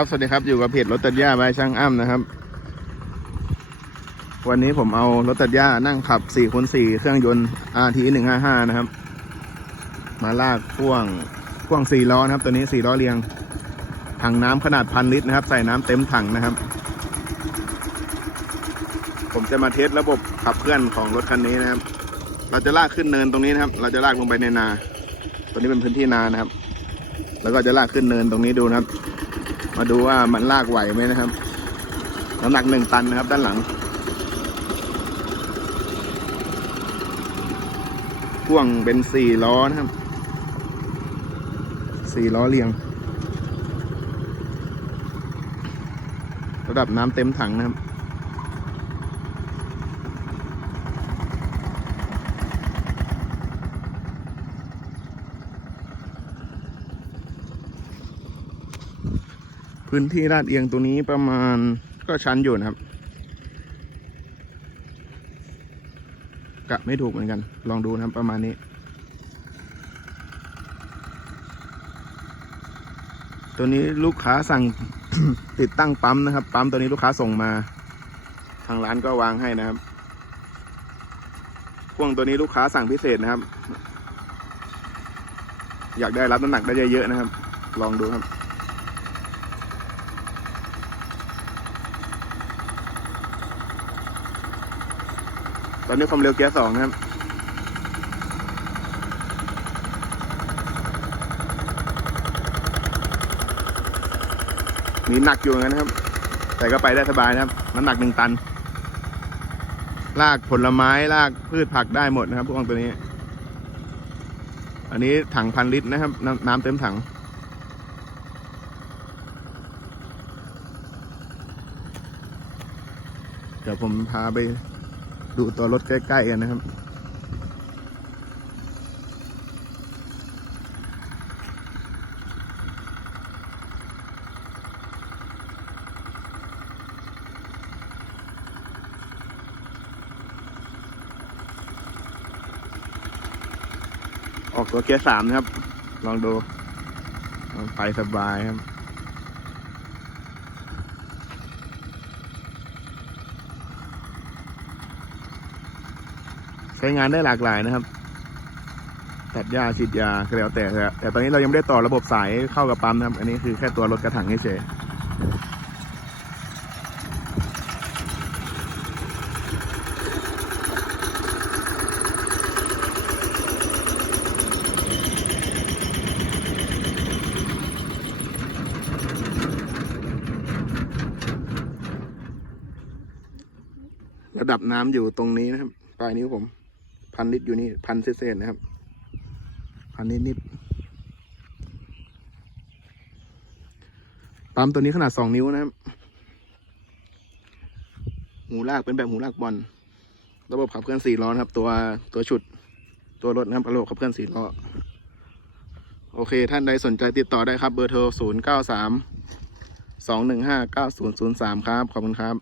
ครับสวัสดีครับอยู่กับเพจรถตัดหญ้าบายช่างอ้ำนะครับ วันนี้ผมเอารถตัดหญ้านั่งขับ4คูณ4เครื่องยนต์ RT 155นะครับ มาลากพ่วงพ่วง4ล้อนะครับ ตัวนี้4ล้อเรียงถังน้ำขนาดพันลิตรนะครับ ใส่น้ำเต็มถังนะครับ ผมจะมาเทสระบบขับเคลื่อนของรถคันนี้นะครับ เราจะลากขึ้นเนินตรงนี้นะครับ เราจะลากลงไปในนา ตัวนี้เป็นพื้นที่นานะครับ แล้วก็จะลากขึ้นเนินตรงนี้ดูนะครับ มาดูว่ามันลากไหวไหมนะครับน้ำหนักหนึ่งตันนะครับ ด้านหลัง พ่วงเป็นสี่ล้อนะครับสี่ล้อเรียง ระดับน้ำเต็มถังนะครับ พื้นที่ลาดเอียงตัวนี้ประมาณก็ชันอยู่นะครับ กะไม่ถูกเหมือนกัน ลองดูนะครับประมาณนี้ ตัวนี้ลูกค้าสั่งติดตั้งปั๊มนะครับ ปั๊มตัวนี้ลูกค้าส่งมา ทางร้านก็วางให้นะครับพ่วงตัวนี้ลูกค้าสั่งพิเศษนะครับ อยากได้รับน้ำหนักได้เยอะๆนะครับ ลองดูครับ ตอนนี้ความเร็วเกียร์สองนะครับมีหนักอยู่เหมือนกันนครับ แต่ก็ไปได้สบายนะครับ น้ำหนักหนึ่งตัน ลากผลไม้ลากพืชผักได้หมดนะครับพวกตัวนี้ อันนี้ถังพันลิตรนะครับนน้ำเต็มถัง เดี๋ยวผมพาไป ดูตัวรถใกล้ๆกันนะครับ ออกตัวเกียร์สามนะครับ ลองดูไปสบายครับ ใช้งานได้หลากหลายนะครับ ตัดหญ้าฉีดยาก็แล้วแต่แต่แต่ตอนนี้เรายังไม่ได้ต่อระบบสายเข้ากับปั๊มนะครับ อันนี้คือแค่ตัวรถกระถางเฉยระดับน้ำอยู่ตรงนี้นะครับปลายนิ้วผม พันลิตรอยู่นี่พันเศษๆนะครับ พันนิดนิดๆปั๊มตัวนี้ขนาดสองนิ้วนะครับ หูลากเป็นแบบหูลากบอลระบบขับเคลื่อนสี่ล้อนะครับ ตัวตัวฉุดตัวรถนะครับระบบขับเคลื่อนสี่ล้อโอเค ท่านใดสนใจติดต่อได้ครับ เบอร์โทรศูนย์เก้าสามสองหนึ่งห้าเก้าศูนย์ศูนย์สามครับ ขอบคุณครับ